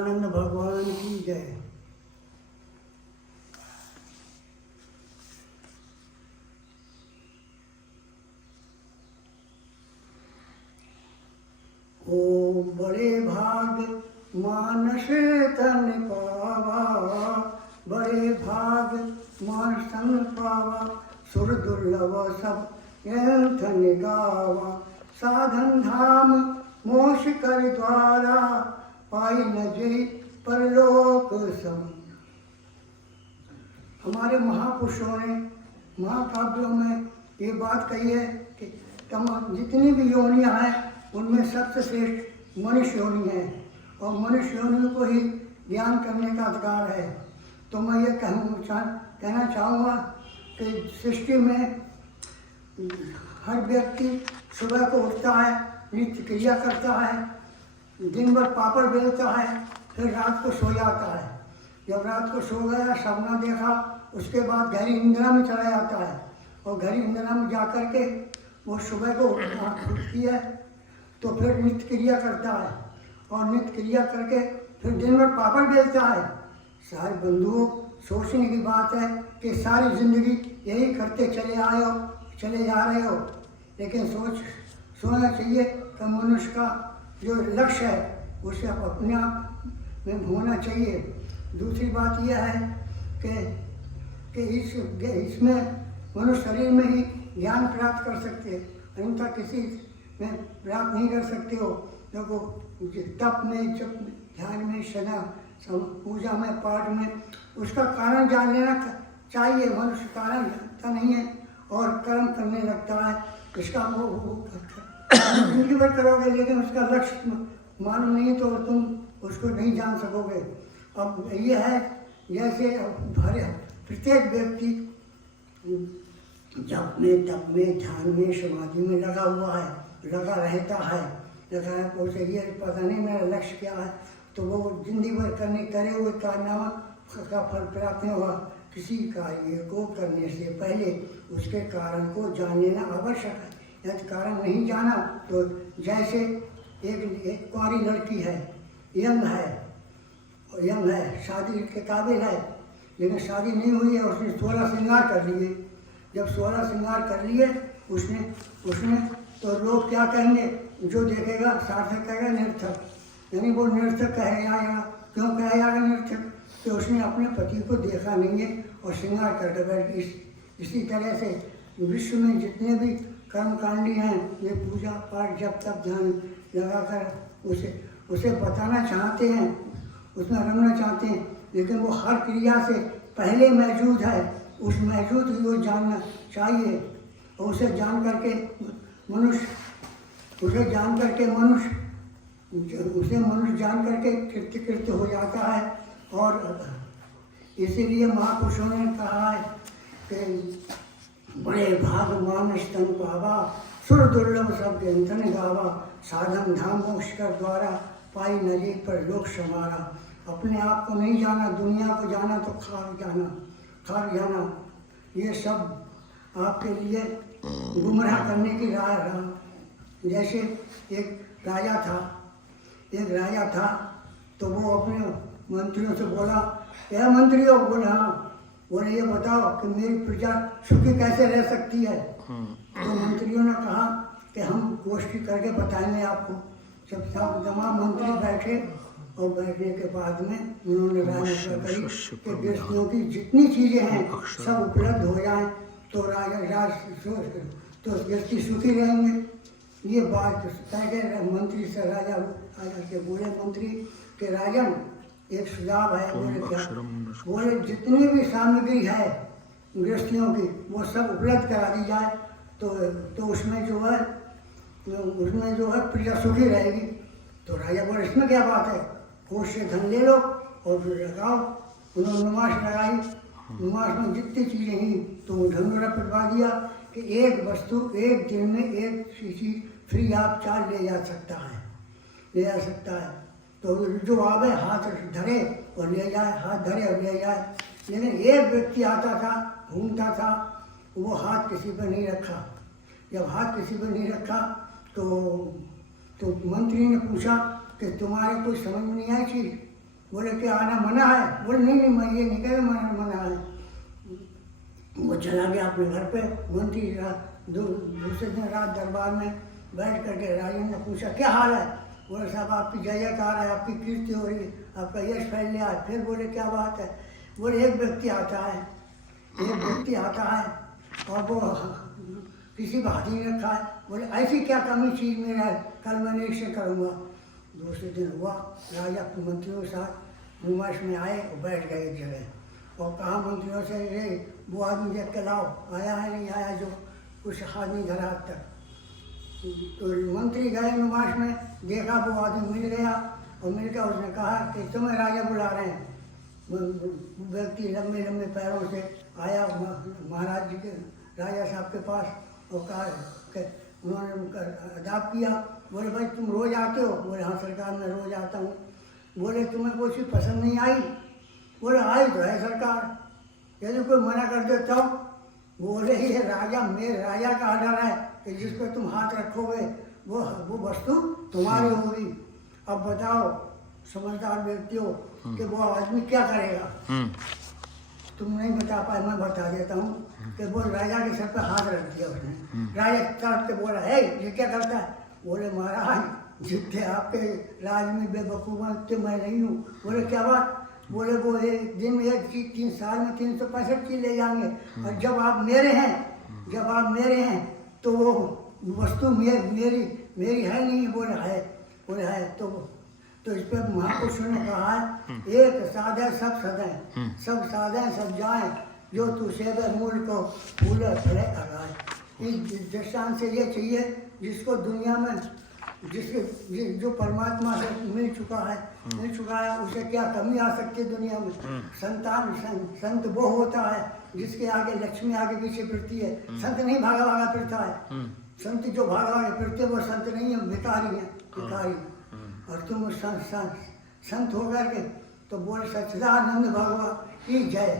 सच्चिदानंद भगवान की जय। ओ बड़े भाग मानस तन पावा, बड़े भाग मानस तन पावा, सुर दुर्लभ सब धन गावा, साधन धाम मोक्ष कर द्वारा, पाई न जय परलोक सम। हमारे महापुरुषों ने महाकाव्यों में ये बात कही है कि जितनी भी योनियां हैं उनमें सबसे श्रेष्ठ मनुष्य योनि है और मनुष्य योनि को ही ज्ञान करने का अधिकार है। तो मैं ये कहना चाहूँगा कि सृष्टि में हर व्यक्ति सुबह को उठता है, नित्य क्रिया करता है, दिन भर पापड़ बेलता है, फिर रात को सो जाता है। जब रात को सो गया, सपना देखा, उसके बाद गहरी निंद्रा में चला जाता है और गहरी निंद्रा में जा कर के वो सुबह को उठती है तो फिर नित्य क्रिया करता है और नित्य क्रिया करके फिर दिन भर पापड़ बेचता है। सारे बंधुओं, सोचने की बात है कि सारी जिंदगी यही करते चले जा रहे हो, लेकिन सोचना चाहिए कि मनुष्य का जो लक्ष्य है उसे अपने आप में होना चाहिए। दूसरी बात यह है कि इसमें मनुष्य शरीर में ही ज्ञान प्राप्त कर सकते हैं, अन्यथा किसी में प्राप्त नहीं कर सकते हो। देखो तप में, जप में, ध्यान में, सदा पूजा में, पाठ में उसका कारण जान लेना चाहिए। मनुष्य कारण जानता नहीं है और कर्म करने लगता है, इसका वो जिंदगी भर करोगे लेकिन उसका लक्ष्य मालूम नहीं तो तुम उसको नहीं जान सकोगे। अब ये है जैसे प्रत्येक व्यक्ति जप में, तप में, ध्यान में, समाधि में लगा हुआ है, लगा रहता है, उसे ये पता नहीं मेरा लक्ष्य क्या है, तो वो जिंदगी भर करे हुए कारनामा का फल प्राप्त नहीं होगा। किसी कार्य को करने से पहले उसके कारण को जान लेना आवश्यक है। यदि कारण नहीं जाना तो जैसे एक कुंवारी लड़की है, यंग है, शादी के काबिल है, लेकिन शादी नहीं हुई है, उसने 16 श्रृंगार कर लिए। जब 16 श्रृंगार कर लिए उसने तो लोग क्या कहेंगे, जो देखेगा सार्थक कहेगा निरर्थक, यानी वो निरर्थक कहेगा। क्यों कहेगा निरर्थक? कि उसने अपने पति को देखा नहीं है और श्रृंगार करके बैठ गई। इसी तरह से विश्व में जितने भी कर्मकांडी हैं, ये पूजा पाठ जप तप ध्यान लगाकर उसे बताना चाहते हैं, उसमें रंगना चाहते हैं, लेकिन वो हर क्रिया से पहले मौजूद है। उस मौजूद ही वो जानना चाहिए और उसे जान करके मनुष्य जान करके कृत्य हो जाता है। और इसीलिए महापुरुषों ने कहा है कि बड़े भाग मानस तन पावा, सुर दुर्लभ सब धन गावा, साधन धाम मोक्ष कर द्वारा, पाई नजी पर लोक समारा। अपने आप को नहीं जाना, दुनिया को जाना तो खार जाना, ये सब आपके लिए गुमराह करने की राह रहा। जैसे एक राजा था तो वो अपने मंत्रियों से बोला, क्या मंत्रियों? बोले ये बताओ कि मेरी प्रजा सुखी कैसे रह सकती है। तो मंत्रियों ने कहा कि हम कोशिश करके बताएंगे आपको। जब तमाम मंत्री बैठे और बैठने के बाद में उन्होंने राय करी कि व्यक्तियों की जितनी चीज़ें हैं सब उपलब्ध हो जाएं तो तो व्यक्ति सुखी रहेंगे। ये बात कह मंत्री से राजा के बोले मंत्री के राजन एक सुझाव है। बोले क्या? बोले जितनी भी सामग्री है गृहस्थियों की वो सब उपलब्ध करा दी जाए तो उसमें जो है प्रजा सुखी रहेगी। तो राजा बोले इसमें क्या बात है, कोष से धन ले लो और फिर लगाओ। उन्होंने नुमाइश लगाई, नुमाइश में जितनी चीज़ें ही तो ढंगोरा पिटवा दिया कि एक वस्तु एक दिन में एक चीज़ फ्री आप चार्ज ले जा सकता है। तो जो आवे हाथ धरे और ले जाए, हाथ धरे और ले जाए। लेकिन एक व्यक्ति आता था, घूमता था, वो हाथ किसी पर नहीं रखा। जब हाथ किसी पर नहीं रखा तो मंत्री ने पूछा कि तुम्हारे कोई समझ में नहीं आई चीज़? बोले क्या आना मना है? बोले नहीं नहीं, मैं ये नहीं कह मना है। वो चला गया अपने घर पे। मंत्री दूसरे दिन रात दरबार में बैठ करके राजा ने पूछा क्या हाल है? बोले साहब आपकी जय जयकार है, आपकी कीर्ति हो रही, आपका यश फैल गया है। फिर बोले क्या बात है? बोले एक व्यक्ति आता है और वो किसी का हाथ नहीं रखा है। बोले ऐसी क्या कमी चीज़ में है, कल मैं निरीक्षण करूँगा। दूसरे दिन हुआ, राजा अपने मंत्रियों के साथ नुमाइश में आए और बैठ गए एक जगह और कहा मंत्रियों से, रे वो आदमी देख के लाओ, आया है नहीं आया जो कुछ हाथ नहीं धरा आज तक। तो मंत्री गए नुमाइश में, देखा वो आदमी मिल गया और मिलकर उसने कहा कि तुम्हें राजा बुला रहे हैं। व्यक्ति लंबे लंबे पैरों से आया महाराज जी के, राजा साहब के पास और कहा कि उन्होंने उनका अदाब किया। बोले भाई तुम रोज़ आते हो? बोले हाँ सरकार मैं रोज़ आता हूँ। बोले तुम्हें कोई चीज़ पसंद नहीं आई? बोले आई तो है सरकार, यदि कोई मना कर दे तब। बोले ये राजा मेरे राजा का आर्डर है कि जिस पर तुम हाथ रखोगे वो वस्तु तुम्हारी होगी। अब बताओ समझदार व्यक्ति हो कि वो आदमी क्या करेगा? तुम नहीं बता पाए, मैं बता देता हूँ कि वो राजा के सर पे हाथ रख दिया उसने। राजा तरफ से बोला है ये क्या करता है? बोले महाराज जितने आपके राज में बेवकूफ़ हैं उतने मैं नहीं हूँ। बोले क्या बात? बोले वो एक दिन में एक चीज 3 साल में 365 चीज ले जाएंगे और जब आप मेरे हैं तो वो वस्तु मेरी है नहीं। बोले है तो इस पर महापुरुषों ने कहा है एक साधे सब सदें, सब साधें सब जाएं, जो तू सेवे मूल को भूले भले लगाए। इस दृष्टांत से ये चाहिए जिसको दुनिया में जो परमात्मा से मिल चुका है उसे क्या कमी आ सकती है दुनिया में? संत वो होता है जिसके आगे लक्ष्मी आगे पीछे फिरती है। संत नहीं भागा फिरता है। संत जो भागा फिरते वो संत नहीं है, भिखारी है, भिखारी। और तुम संत होकर के तो बोल सच्चिदानंद भगवान की जय।